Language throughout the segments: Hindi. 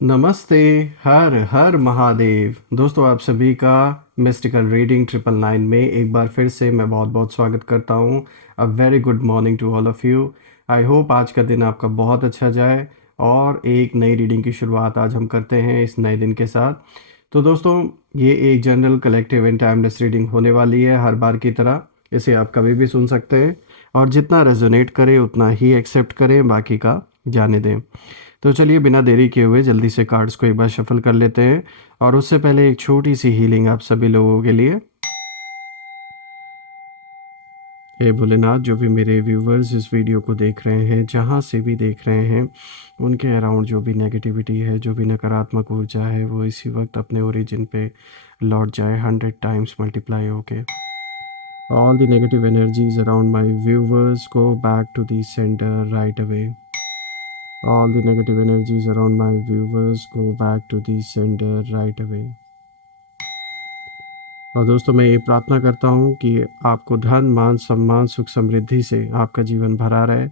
नमस्ते। हर हर महादेव। दोस्तों, आप सभी का मिस्टिकल रीडिंग 999 में एक बार फिर से मैं बहुत बहुत स्वागत करता हूँ। A very good morning to all of you. I hope आज का दिन आपका बहुत अच्छा जाए और एक नई रीडिंग की शुरुआत आज हम करते हैं इस नए दिन के साथ। तो दोस्तों, ये एक general collective and timeless reading होने वाली है हर बार की तरह। इसे आप कभी भी सुन सकते हैं और जितना रेजोनेट करे उतना ही एक्सेप्ट करें, बाकी का जाने दें। तो चलिए बिना देरी किए हुए जल्दी से कार्ड्स को एक बार शफल कर लेते हैं और उससे पहले एक छोटी सी हीलिंग आप सभी लोगों के लिए। हे भोलेनाथ, जो भी मेरे व्यूवर्स इस वीडियो को देख रहे हैं, जहाँ से भी देख रहे हैं, उनके अराउंड जो भी नेगेटिविटी है, जो भी नकारात्मक ऊर्जा है, वो इसी वक्त अपने ओरिजिन पे लौट जाए 100 टाइम्स मल्टीप्लाई होके। All the negative energies around my viewers go back to the centre right away. All the negative energies around my viewers go back to the sender right away. और दोस्तों, मैं ये प्रार्थना करता हूँ कि आपको धन, मान, सम्मान, सुख, समृद्धि से आपका जीवन भरा रहे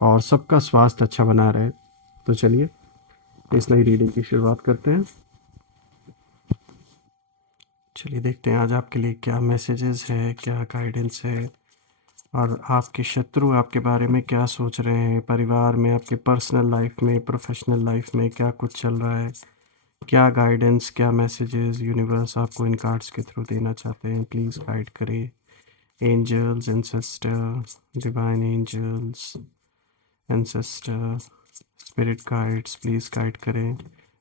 और सबका स्वास्थ्य अच्छा बना रहे। तो चलिए इस नई रीडिंग की शुरुआत करते हैं। चलिए देखते हैं आज आपके लिए क्या मैसेजेस है, क्या गाइडेंस है और आपके शत्रु आपके बारे में क्या सोच रहे हैं। परिवार में, आपके पर्सनल लाइफ में, प्रोफेशनल लाइफ में क्या कुछ चल रहा है, क्या गाइडेंस, क्या मैसेजेस यूनिवर्स आपको इन कार्ड्स के थ्रू देना चाहते हैं। प्लीज़ गाइड करें। Angels, ancestor, divine angels, ancestor, spirit guides, please guide करें।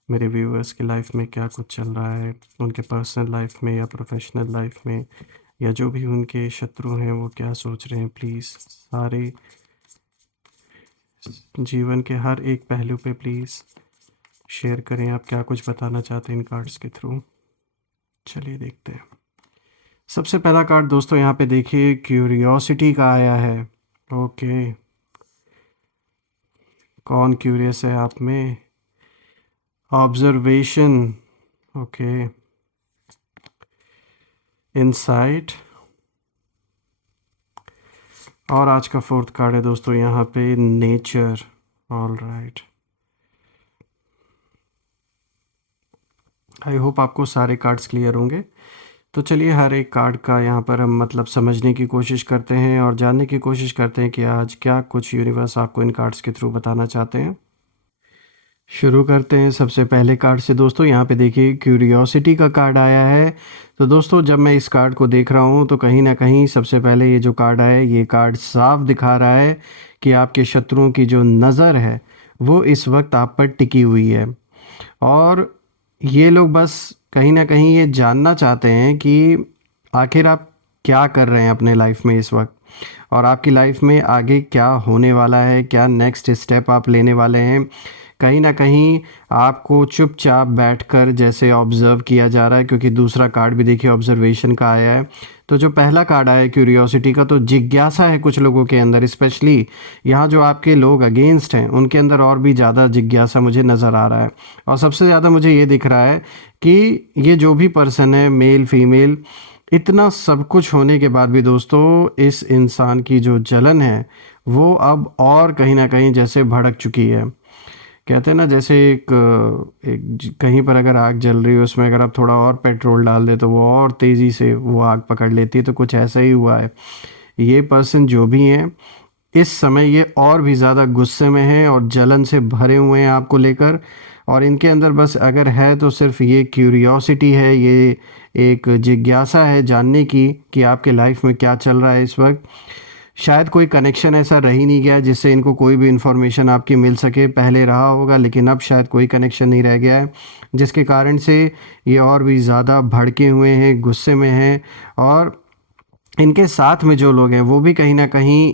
मेरे व्यूअर्स की लाइफ में क्या कुछ चल रहा है, उनके पर्सनल लाइफ में या प्रोफेशनल लाइफ में, या जो भी उनके शत्रु हैं वो क्या सोच रहे हैं। प्लीज़ सारे जीवन के हर एक पहलू पे प्लीज़ शेयर करें, आप क्या कुछ बताना चाहते हैं इन कार्ड्स के थ्रू। चलिए देखते हैं। सबसे पहला कार्ड दोस्तों यहाँ पे देखिए, क्यूरियोसिटी का आया है। ओके, कौन क्यूरियस है आप में? ऑब्जर्वेशन, ओके, इनसाइट, और आज का फोर्थ कार्ड है दोस्तों यहाँ पे nature. All right, I hope आपको सारे कार्ड्स क्लियर होंगे। तो चलिए हर एक कार्ड का यहाँ पर हम मतलब समझने की कोशिश करते हैं और जानने की कोशिश करते हैं कि आज क्या कुछ यूनिवर्स आपको इन कार्ड्स के थ्रू बताना चाहते हैं। शुरू करते हैं सबसे पहले कार्ड से दोस्तों। यहाँ पे देखिए क्यूरियोसिटी का कार्ड आया है। तो दोस्तों, जब मैं इस कार्ड को देख रहा हूँ तो कहीं ना कहीं सबसे पहले ये जो कार्ड आया है, ये कार्ड साफ दिखा रहा है कि आपके शत्रुओं की जो नज़र है वो इस वक्त आप पर टिकी हुई है और ये लोग बस कहीं ना कहीं ये जानना चाहते हैं कि आखिर आप क्या कर रहे हैं अपने लाइफ में इस वक्त और आपकी लाइफ में आगे क्या होने वाला है, क्या नेक्स्ट स्टेप आप लेने वाले हैं। कहीं न कहीं आपको चुपचाप बैठकर जैसे ऑब्ज़र्व किया जा रहा है, क्योंकि दूसरा कार्ड भी देखिए ऑब्ज़र्वेशन का आया है। तो जो पहला कार्ड आया है क्यूरियोसिटी का, तो जिज्ञासा है कुछ लोगों के अंदर, स्पेशली यहाँ जो आपके लोग अगेंस्ट हैं उनके अंदर और भी ज़्यादा जिज्ञासा मुझे नज़र आ रहा है। और सबसे ज़्यादा मुझे ये दिख रहा है कि ये जो भी पर्सन है, मेल फीमेल, इतना सब कुछ होने के बाद भी दोस्तों इस इंसान की जो जलन है वो अब और कहीं न कहीं जैसे भड़क चुकी है। कहते हैं ना, जैसे कहीं पर अगर आग जल रही है, उसमें अगर आप थोड़ा और पेट्रोल डाल दें तो वो और तेज़ी से वो आग पकड़ लेती है। तो कुछ ऐसा ही हुआ है। ये पर्सन जो भी हैं इस समय ये और भी ज़्यादा गुस्से में हैं और जलन से भरे हुए हैं आपको लेकर। और इनके अंदर बस अगर है तो सिर्फ ये क्यूरियोसिटी है, ये एक जिज्ञासा है जानने की कि आपके लाइफ में क्या चल रहा है इस वक्त। शायद कोई कनेक्शन ऐसा रह ही नहीं गया जिससे इनको कोई भी इन्फॉर्मेशन आपकी मिल सके। पहले रहा होगा लेकिन अब शायद कोई कनेक्शन नहीं रह गया है, जिसके कारण से ये और भी ज़्यादा भड़के हुए हैं, गुस्से में हैं। और इनके साथ में जो लोग हैं वो भी कहीं ना कहीं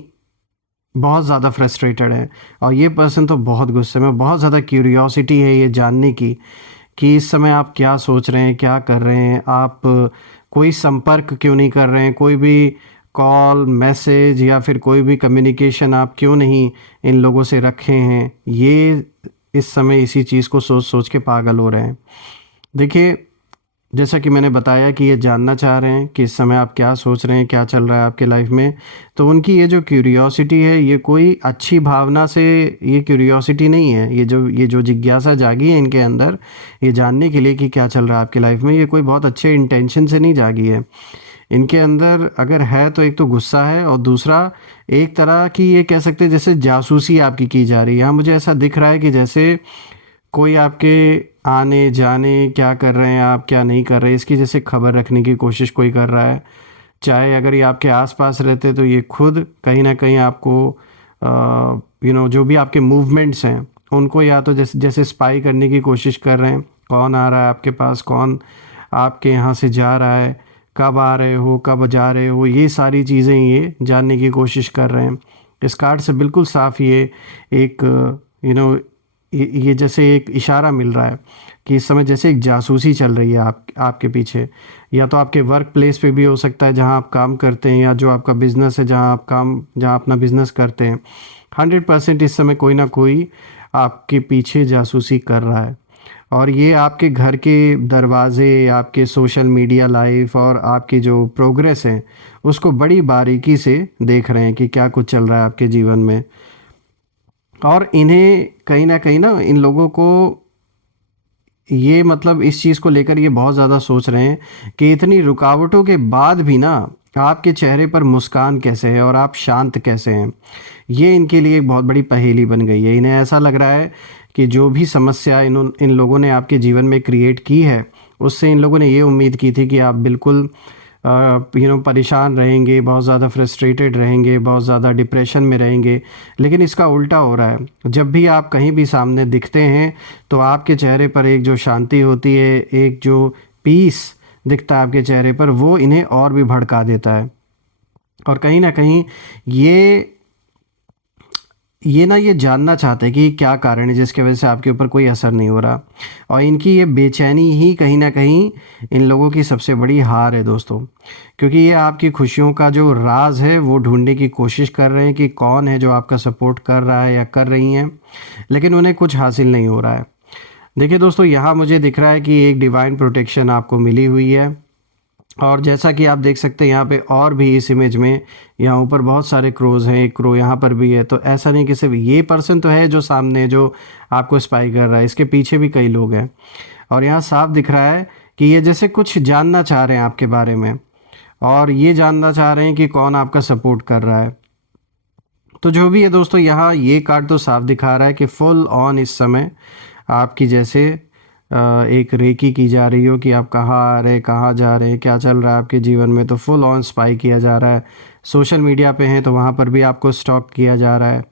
बहुत ज़्यादा फ्रस्ट्रेटेड है और ये पर्सन तो बहुत गुस्से में, बहुत ज़्यादा क्यूरियोसिटी है ये जानने की कि इस समय आप क्या सोच रहे हैं, क्या कर रहे हैं, आप कोई संपर्क क्यों नहीं कर रहे हैं, कोई भी कॉल, मैसेज या फिर कोई भी कम्युनिकेशन आप क्यों नहीं इन लोगों से रखे हैं। ये इस समय इसी चीज़ को सोच सोच के पागल हो रहे हैं। देखिए, जैसा कि मैंने बताया कि ये जानना चाह रहे हैं कि इस समय आप क्या सोच रहे हैं, क्या चल रहा है आपके लाइफ में। तो उनकी ये जो क्यूरियोसिटी है, ये कोई अच्छी भावना से, ये क्यूरियोसिटी नहीं है, ये जो जिज्ञासा जागी है इनके अंदर, ये जानने के लिए कि क्या चल रहा है आपकी लाइफ में, ये कोई बहुत अच्छे इंटेंशन से नहीं जागी है। इनके अंदर अगर है तो एक तो गुस्सा है, और दूसरा एक तरह की ये कह सकते हैं जैसे जासूसी आपकी की जा रही है। यहाँ मुझे ऐसा दिख रहा है कि जैसे कोई आपके आने जाने, क्या कर रहे हैं आप, क्या नहीं कर रहे, इसकी जैसे खबर रखने की कोशिश कोई कर रहा है। चाहे अगर ये आपके आसपास रहते तो ये खुद कहीं ना कहीं आपको जो भी आपके मूवमेंट्स हैं उनको या तो जैसे जैसे स्पाई करने की कोशिश कर रहे हैं, कौन आ रहा है आपके पास, कौन आपके यहाँ से जा रहा है, कब आ रहे हो, कब जा रहे हो, ये सारी चीज़ें ये जानने की कोशिश कर रहे हैं। इस कार्ड से बिल्कुल साफ ये एक ये जैसे एक इशारा मिल रहा है कि इस समय जैसे एक जासूसी चल रही है आपके पीछे। या तो आपके वर्क प्लेस पे भी हो सकता है जहाँ आप काम करते हैं, या जो आपका बिज़नेस है जहाँ अपना बिज़नेस करते हैं। 100% इस समय कोई ना कोई आपके पीछे जासूसी कर रहा है, और ये आपके घर के दरवाजे, आपके सोशल मीडिया लाइफ और आपकी जो प्रोग्रेस है उसको बड़ी बारीकी से देख रहे हैं कि क्या कुछ चल रहा है आपके जीवन में। और इन्हें कहीं ना इन लोगों को ये मतलब इस चीज़ को लेकर ये बहुत ज़्यादा सोच रहे हैं कि इतनी रुकावटों के बाद भी ना आपके चेहरे पर मुस्कान कैसे है और आप शांत कैसे हैं। ये इनके लिए एक बहुत बड़ी पहेली बन गई है। इन्हें ऐसा लग रहा है कि जो भी समस्या इन लोगों ने आपके जीवन में क्रिएट की है, उससे इन लोगों ने ये उम्मीद की थी कि आप बिल्कुल परेशान रहेंगे, बहुत ज़्यादा फ्रस्ट्रेटेड रहेंगे, बहुत ज़्यादा डिप्रेशन में रहेंगे। लेकिन इसका उल्टा हो रहा है। जब भी आप कहीं भी सामने दिखते हैं तो आपके चेहरे पर एक जो शांति होती है, एक जो पीस दिखता है आपके चेहरे पर, वो इन्हें और भी भड़का देता है। और कहीं ना कहीं ये जानना चाहते हैं कि क्या कारण है जिसकी वजह से आपके ऊपर कोई असर नहीं हो रहा। और इनकी ये बेचैनी ही कहीं ना कहीं इन लोगों की सबसे बड़ी हार है दोस्तों, क्योंकि ये आपकी खुशियों का जो राज है वो ढूंढने की कोशिश कर रहे हैं कि कौन है जो आपका सपोर्ट कर रहा है या कर रही हैं, लेकिन उन्हें कुछ हासिल नहीं हो रहा है। देखिए दोस्तों, यहाँ मुझे दिख रहा है कि एक डिवाइन प्रोटेक्शन आपको मिली हुई है। और जैसा कि आप देख सकते हैं यहाँ पे और भी इस इमेज में, यहाँ ऊपर बहुत सारे क्रोज हैं, एक क्रो यहाँ पर भी है। तो ऐसा नहीं कि सिर्फ ये पर्सन तो है जो सामने जो आपको स्पाई कर रहा है, इसके पीछे भी कई लोग हैं। और यहाँ साफ दिख रहा है कि ये जैसे कुछ जानना चाह रहे हैं आपके बारे में, और ये जानना चाह रहे हैं कि कौन आपका सपोर्ट कर रहा है। तो जो भी है दोस्तों, यहाँ ये कार्ड तो साफ दिखा रहा है कि फुल ऑन इस समय आपकी जैसे एक रेकी की जा रही हो कि आप कहाँ आ रहे, कहाँ जा रहे हैं, क्या चल रहा है आपके जीवन में। तो फुल ऑन स्पाई किया जा रहा है। सोशल मीडिया पे हैं तो वहाँ पर भी आपको स्टॉक किया जा रहा है।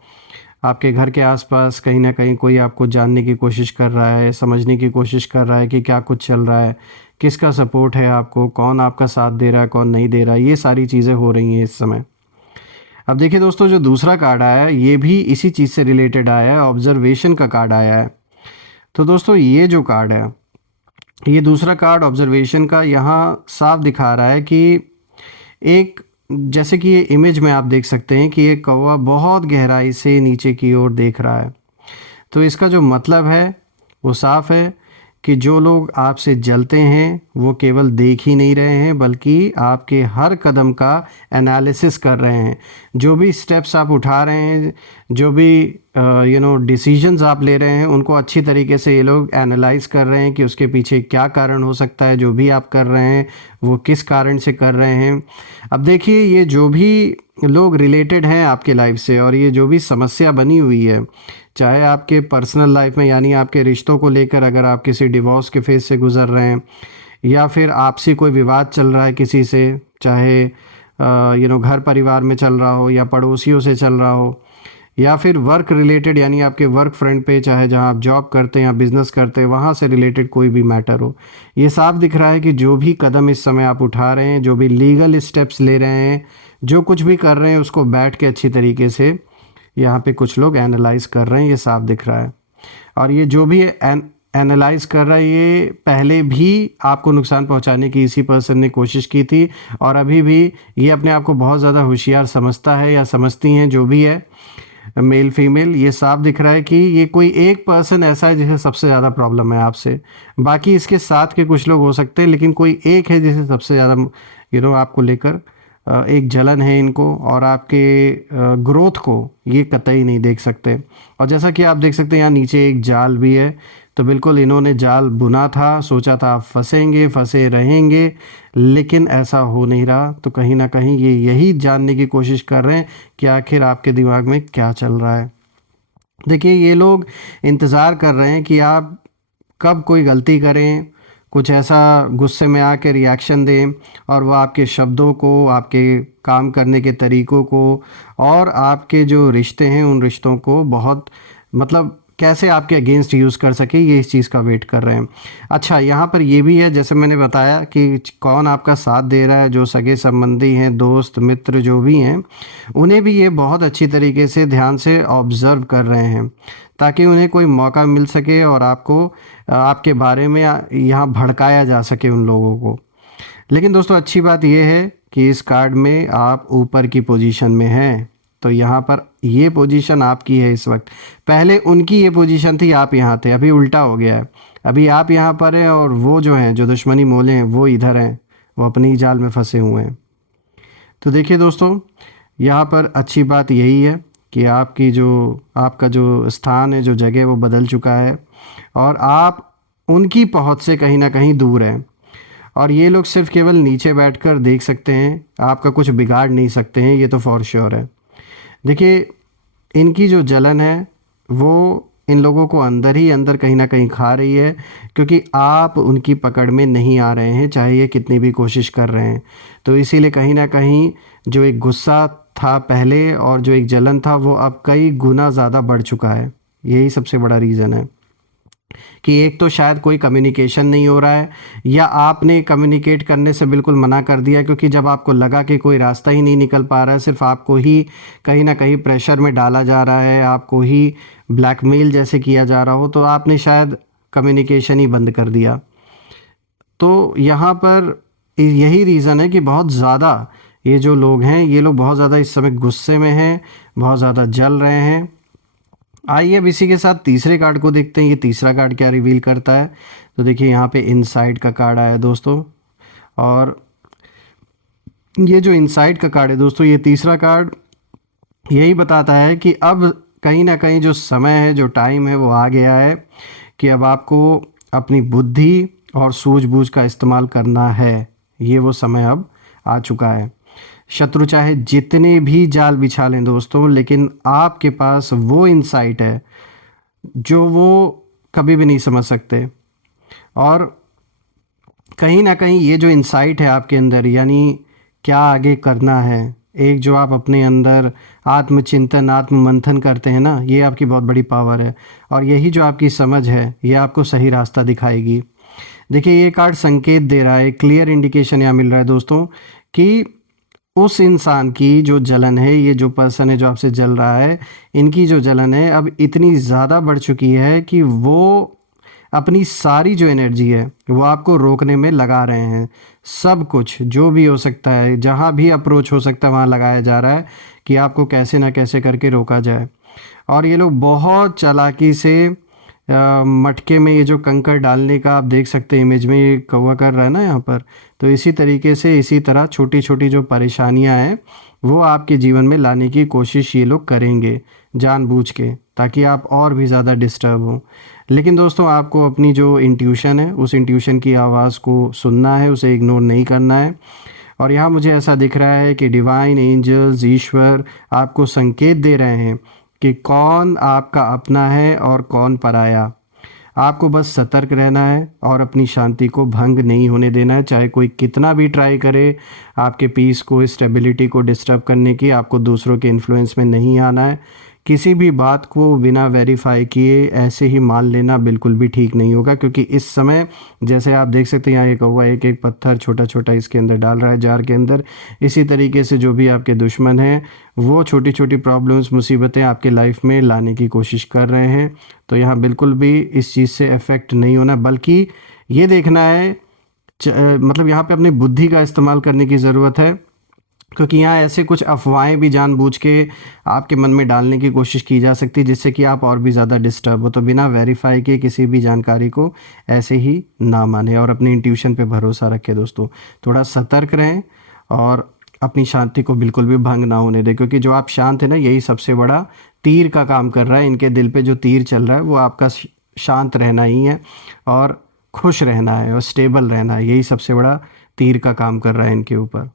आपके घर के आसपास कहीं ना कहीं कोई आपको जानने की कोशिश कर रहा है, समझने की कोशिश कर रहा है कि क्या कुछ चल रहा है, किसका सपोर्ट है आपको, कौन आपका साथ दे रहा है, कौन नहीं दे रहा है। ये सारी चीज़ें हो रही हैं इस समय। अब देखिए दोस्तों, जो दूसरा कार्ड आया है ये भी इसी चीज़ से रिलेटेड आया है, ऑब्जर्वेशन का कार्ड आया है। तो दोस्तों, ये जो कार्ड है, ये दूसरा कार्ड ऑब्जर्वेशन का, यहाँ साफ दिखा रहा है कि एक जैसे कि ये इमेज में आप देख सकते हैं कि ये कौवा बहुत गहराई से नीचे की ओर देख रहा है। तो इसका जो मतलब है वो साफ है कि जो लोग आपसे जलते हैं वो केवल देख ही नहीं रहे हैं, बल्कि आपके हर कदम का एनालिसिस कर रहे हैं। जो भी स्टेप्स आप उठा रहे हैं, जो भी डिसीजंस आप ले रहे हैं, उनको अच्छी तरीके से ये लोग एनालाइज कर रहे हैं कि उसके पीछे क्या कारण हो सकता है। जो भी आप कर रहे हैं वो किस कारण से कर रहे हैं। अब देखिए, ये जो भी लोग रिलेटेड हैं आपके लाइफ से, और ये जो भी समस्या बनी हुई है, चाहे आपके पर्सनल लाइफ में यानी आपके रिश्तों को लेकर, अगर आप किसी डिवोर्स के फेज से गुजर रहे हैं, या फिर आपसी कोई विवाद चल रहा है किसी से, चाहे घर परिवार में चल रहा हो या पड़ोसियों से चल रहा हो, या फिर वर्क रिलेटेड यानी आपके वर्क फ्रंट पे, चाहे जहां आप जॉब करते हैं या बिज़नेस करते हैं वहां से रिलेटेड कोई भी मैटर हो, ये साफ दिख रहा है कि जो भी कदम इस समय आप उठा रहे हैं, जो भी लीगल स्टेप्स ले रहे हैं, जो कुछ भी कर रहे हैं, उसको बैठ के अच्छी तरीके से यहाँ पे कुछ लोग एनालाइज कर रहे हैं। ये साफ दिख रहा है। और ये जो भी एनालाइज कर रहा है, ये पहले भी आपको नुकसान पहुंचाने की इसी पर्सन ने कोशिश की थी, और अभी भी ये अपने आप को बहुत ज़्यादा होशियार समझता है या समझती हैं, जो भी है। मेल फीमेल, ये साफ दिख रहा है कि ये कोई एक पर्सन ऐसा है जिसे सबसे ज़्यादा प्रॉब्लम है आपसे। बाकी इसके साथ के कुछ लोग हो सकते हैं, लेकिन कोई एक है जिसे सबसे ज़्यादा आपको लेकर एक जलन है इनको, और आपके ग्रोथ को ये कतई नहीं देख सकते। और जैसा कि आप देख सकते हैं यहाँ नीचे एक जाल भी है, तो बिल्कुल इन्होंने जाल बुना था, सोचा था आप फंसेंगे, फंसे रहेंगे, लेकिन ऐसा हो नहीं रहा। तो कहीं ना कहीं ये यही जानने की कोशिश कर रहे हैं कि आखिर आपके दिमाग में क्या चल रहा है। देखिए, ये लोग इंतज़ार कर रहे हैं कि आप कब कोई गलती करें, कुछ ऐसा गुस्से में आके रिएक्शन दें, और वो आपके शब्दों को, आपके काम करने के तरीक़ों को, और आपके जो रिश्ते हैं उन रिश्तों को बहुत मतलब कैसे आपके अगेंस्ट यूज़ कर सके, ये इस चीज़ का वेट कर रहे हैं। अच्छा, यहाँ पर ये भी है, जैसे मैंने बताया कि कौन आपका साथ दे रहा है, जो सगे संबंधी हैं, दोस्त मित्र जो भी हैं, उन्हें भी ये बहुत अच्छी तरीके से ध्यान से ऑब्ज़र्व कर रहे हैं, ताकि उन्हें कोई मौका मिल सके और आपको आपके बारे में यहाँ भड़काया जा सके उन लोगों को। लेकिन दोस्तों, अच्छी बात यह है कि इस कार्ड में आप ऊपर की पोजीशन में हैं, तो यहाँ पर ये पोजीशन आपकी है इस वक्त। पहले उनकी ये पोजीशन थी, आप यहाँ थे, अभी उल्टा हो गया है। अभी आप यहाँ पर हैं और वो जो हैं, जो दुश्मनी मोले हैं, वो इधर हैं, वो अपनी ही जाल में फंसे हुए हैं। तो देखिए दोस्तों, यहाँ पर अच्छी बात यही है कि आपका जो स्थान है, जो जगह, वो बदल चुका है, और आप उनकी पहुँच से कहीं ना कहीं दूर हैं। और ये लोग सिर्फ केवल नीचे बैठकर देख सकते हैं, आपका कुछ बिगाड़ नहीं सकते हैं, ये तो फॉर श्योर है। देखिए, इनकी जो जलन है वो इन लोगों को अंदर ही अंदर कहीं ना कहीं खा रही है, क्योंकि आप उनकी पकड़ में नहीं आ रहे हैं, चाहे ये कितनी भी कोशिश कर रहे हैं। तो इसीलिए कहीं ना कहीं जो एक गुस्सा था पहले और जो एक जलन था, वो अब कई गुना ज़्यादा बढ़ चुका है। यही सबसे बड़ा रीज़न है कि एक तो शायद कोई कम्युनिकेशन नहीं हो रहा है, या आपने कम्युनिकेट करने से बिल्कुल मना कर दिया, क्योंकि जब आपको लगा कि कोई रास्ता ही नहीं निकल पा रहा है, सिर्फ आपको ही कहीं ना कहीं प्रेशर में डाला जा रहा है, आपको ही ब्लैकमेल जैसे किया जा रहा हो, तो आपने शायद कम्युनिकेशन ही बंद कर दिया। तो यहाँ पर यही रीज़न है कि बहुत ज़्यादा ये जो लोग हैं, ये लोग बहुत ज़्यादा इस समय गुस्से में हैं, बहुत ज़्यादा जल रहे हैं। आइए अब इसी के साथ तीसरे कार्ड को देखते हैं, ये तीसरा कार्ड क्या रिवील करता है। तो देखिए, यहाँ पे इनसाइड का कार्ड आया दोस्तों, और ये जो इनसाइड का कार्ड है दोस्तों, ये तीसरा कार्ड यही बताता है कि अब कहीं ना कहीं जो समय है, जो टाइम है, वो आ गया है कि अब आपको अपनी बुद्धि और सूझबूझ का इस्तेमाल करना है। ये वो समय अब आ चुका है। शत्रु चाहे जितने भी जाल बिछा लें दोस्तों, लेकिन आपके पास वो इंसाइट है जो वो कभी भी नहीं समझ सकते। और कहीं ना कहीं ये जो इंसाइट है आपके अंदर, यानी क्या आगे करना है, एक जो आप अपने अंदर आत्मचिंतन, आत्ममंथन करते हैं ना, ये आपकी बहुत बड़ी पावर है। और यही जो आपकी समझ है, ये आपको सही रास्ता दिखाएगी। देखिए, ये कार्ड संकेत दे रहा है, क्लियर इंडिकेशन यहाँ मिल रहा है दोस्तों, कि उस इंसान की जो जलन है, ये जो पर्सन है जो आपसे जल रहा है, इनकी जो जलन है अब इतनी ज़्यादा बढ़ चुकी है कि वो अपनी सारी जो एनर्जी है वो आपको रोकने में लगा रहे हैं। सब कुछ जो भी हो सकता है, जहाँ भी अप्रोच हो सकता है, वहाँ लगाया जा रहा है कि आपको कैसे ना कैसे करके रोका जाए। और ये लोग बहुत चालाकी से मटके में ये जो कंकड़ डालने का आप देख सकते हैं इमेज में, ये कौवा कर रहा है ना यहाँ पर, तो इसी तरीके से, इसी तरह छोटी छोटी जो परेशानियाँ हैं वो आपके जीवन में लाने की कोशिश ये लोग करेंगे जानबूझ के, ताकि आप और भी ज़्यादा डिस्टर्ब हों। लेकिन दोस्तों, आपको अपनी जो इंट्यूशन है, उस इंट्यूशन की आवाज़ को सुनना है, उसे इग्नोर नहीं करना है। और यहाँ मुझे ऐसा दिख रहा है कि डिवाइन एंजल्स, ईश्वर आपको संकेत दे रहे हैं कि कौन आपका अपना है और कौन पराया। आपको बस सतर्क रहना है और अपनी शांति को भंग नहीं होने देना है, चाहे कोई कितना भी ट्राई करे आपके पीस को, स्टेबिलिटी को डिस्टर्ब करने की। आपको दूसरों के इन्फ्लुएंस में नहीं आना है। किसी भी बात को बिना वेरीफाई किए ऐसे ही मान लेना बिल्कुल भी ठीक नहीं होगा, क्योंकि इस समय जैसे आप देख सकते हैं यहाँ एक कौवा एक एक पत्थर छोटा छोटा इसके अंदर डाल रहा है, जार के अंदर। इसी तरीके से जो भी आपके दुश्मन हैं वो छोटी छोटी प्रॉब्लम्स, मुसीबतें आपके लाइफ में लाने की कोशिश कर रहे हैं। तो यहाँ बिल्कुल भी इस चीज़ से अफेक्ट नहीं होना, बल्कि ये देखना है, मतलब यहाँ पे अपनी बुद्धि का इस्तेमाल करने की ज़रूरत है क्योंकि यहाँ ऐसे कुछ अफ़वाहें भी जानबूझ के आपके मन में डालने की कोशिश की जा सकती है, जिससे कि आप और भी ज़्यादा डिस्टर्ब हो। तो बिना वेरीफ़ाई किए किसी भी जानकारी को ऐसे ही ना मानें और अपनी इंट्यूशन पे भरोसा रखें दोस्तों। थोड़ा सतर्क रहें और अपनी शांति को बिल्कुल भी भंग ना होने दें, क्योंकि जो आप शांत हैं ना, यही सबसे बड़ा तीर का काम कर रहा है। इनके दिल पे जो तीर चल रहा है वो आपका शांत रहना ही है और खुश रहना है और स्टेबल रहना है। यही सबसे बड़ा तीर का काम कर रहा है इनके ऊपर।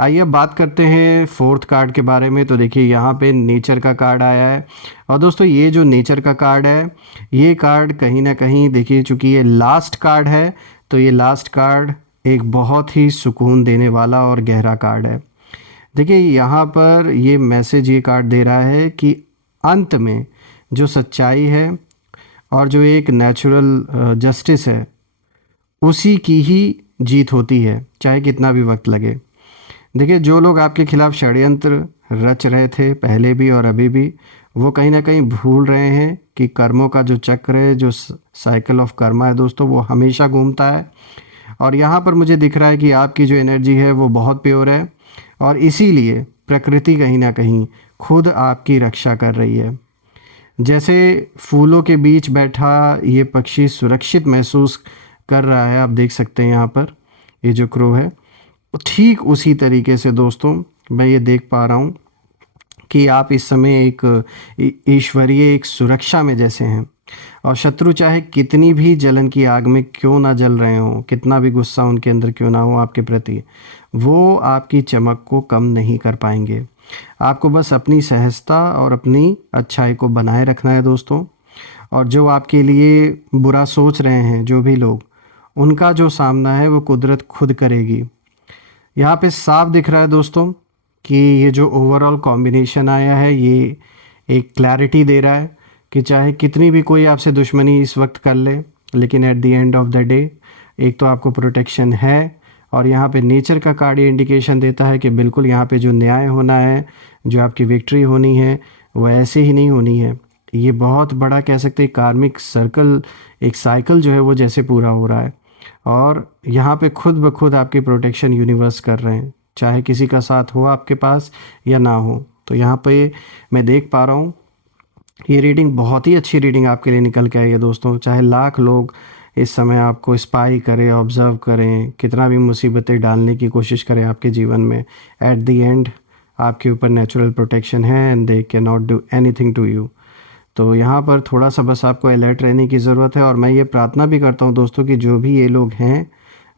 आइए अब बात करते हैं फोर्थ कार्ड के बारे में। तो देखिए यहाँ पे नेचर का कार्ड आया है और दोस्तों ये जो नेचर का कार्ड है, ये कार्ड कहीं ना कहीं देखिए, चूँकि ये लास्ट कार्ड है तो ये लास्ट कार्ड एक बहुत ही सुकून देने वाला और गहरा कार्ड है। देखिए यहाँ पर ये मैसेज ये कार्ड दे रहा है कि अंत में जो सच्चाई है और जो एक नेचुरल जस्टिस है, उसी की ही जीत होती है, चाहे कितना भी वक्त लगे। देखिए जो लोग आपके खिलाफ षड्यंत्र रच रहे थे पहले भी और अभी भी, वो कहीं ना कहीं भूल रहे हैं कि कर्मों का जो चक्र है, जो साइकिल ऑफ कर्मा है दोस्तों, वो हमेशा घूमता है। और यहाँ पर मुझे दिख रहा है कि आपकी जो एनर्जी है वो बहुत प्योर है और इसीलिए प्रकृति कहीं ना कहीं खुद आपकी रक्षा कर रही है। जैसे फूलों के बीच बैठा ये पक्षी सुरक्षित महसूस कर रहा है, आप देख सकते हैं यहाँ पर ये जो क्रो है, ठीक उसी तरीके से दोस्तों मैं ये देख पा रहा हूँ कि आप इस समय एक ईश्वरीय एक सुरक्षा में जैसे हैं। और शत्रु चाहे कितनी भी जलन की आग में क्यों ना जल रहे हों, कितना भी गुस्सा उनके अंदर क्यों ना हो आपके प्रति, वो आपकी चमक को कम नहीं कर पाएंगे। आपको बस अपनी सहजता और अपनी अच्छाई को बनाए रखना है दोस्तों। और जो आपके लिए बुरा सोच रहे हैं जो भी लोग, उनका जो सामना है वो कुदरत खुद करेगी। यहाँ पे साफ दिख रहा है दोस्तों कि ये जो ओवरऑल कॉम्बिनेशन आया है, ये एक क्लैरिटी दे रहा है कि चाहे कितनी भी कोई आपसे दुश्मनी इस वक्त कर ले, लेकिन at the end of the day एक तो आपको प्रोटेक्शन है। और यहाँ पे नेचर का कार्ड ये इंडिकेशन देता है कि बिल्कुल यहाँ पे जो न्याय होना है, जो आपकी विक्ट्री होनी है, वो ऐसे ही नहीं होनी है। ये बहुत बड़ा कह सकते हैं कार्मिक सर्कल, एक साइकिल जो है वो जैसे पूरा हो रहा है। और यहाँ पे खुद ब खुद आपकी प्रोटेक्शन यूनिवर्स कर रहे हैं, चाहे किसी का साथ हो आपके पास या ना हो। तो यहाँ पे मैं देख पा रहा हूँ ये रीडिंग बहुत ही अच्छी रीडिंग आपके लिए निकल के आई है दोस्तों। चाहे लाख लोग इस समय आपको स्पाई करें, ऑब्ज़र्व करें, कितना भी मुसीबतें डालने की कोशिश करें आपके जीवन में, एट द एंड आपके ऊपर नेचुरल प्रोटेक्शन है and they can not do anything to you. तो यहाँ पर थोड़ा सा बस आपको अलर्ट रहने की ज़रूरत है। और मैं ये प्रार्थना भी करता हूँ दोस्तों कि जो भी ये लोग हैं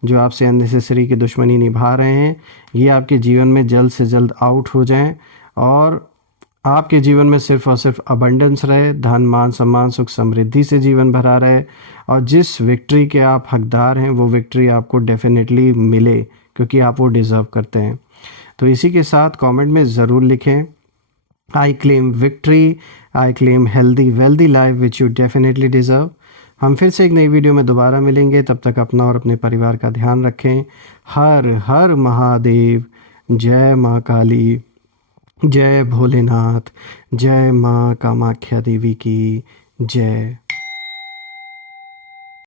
जो आपसे अननेसेसरी की दुश्मनी निभा रहे हैं, ये आपके जीवन में जल्द से जल्द आउट हो जाएं और आपके जीवन में सिर्फ और सिर्फ अबंडेंस रहे, धन मान सम्मान सुख समृद्धि से जीवन भरा रहे। और जिस विक्ट्री के आप हकदार हैं वो विक्ट्री आपको डेफिनेटली मिले, क्योंकि आप वो डिज़र्व करते हैं। तो इसी के साथ कमेंट में ज़रूर लिखें, I claim victory, I claim healthy wealthy life which you definitely deserve. हम फिर से एक नई वीडियो में दोबारा मिलेंगे, तब तक अपना और अपने परिवार का ध्यान रखें। हर हर महादेव। जय माँ काली, जय भोलेनाथ, जय माँ कामाख्या देवी की जय।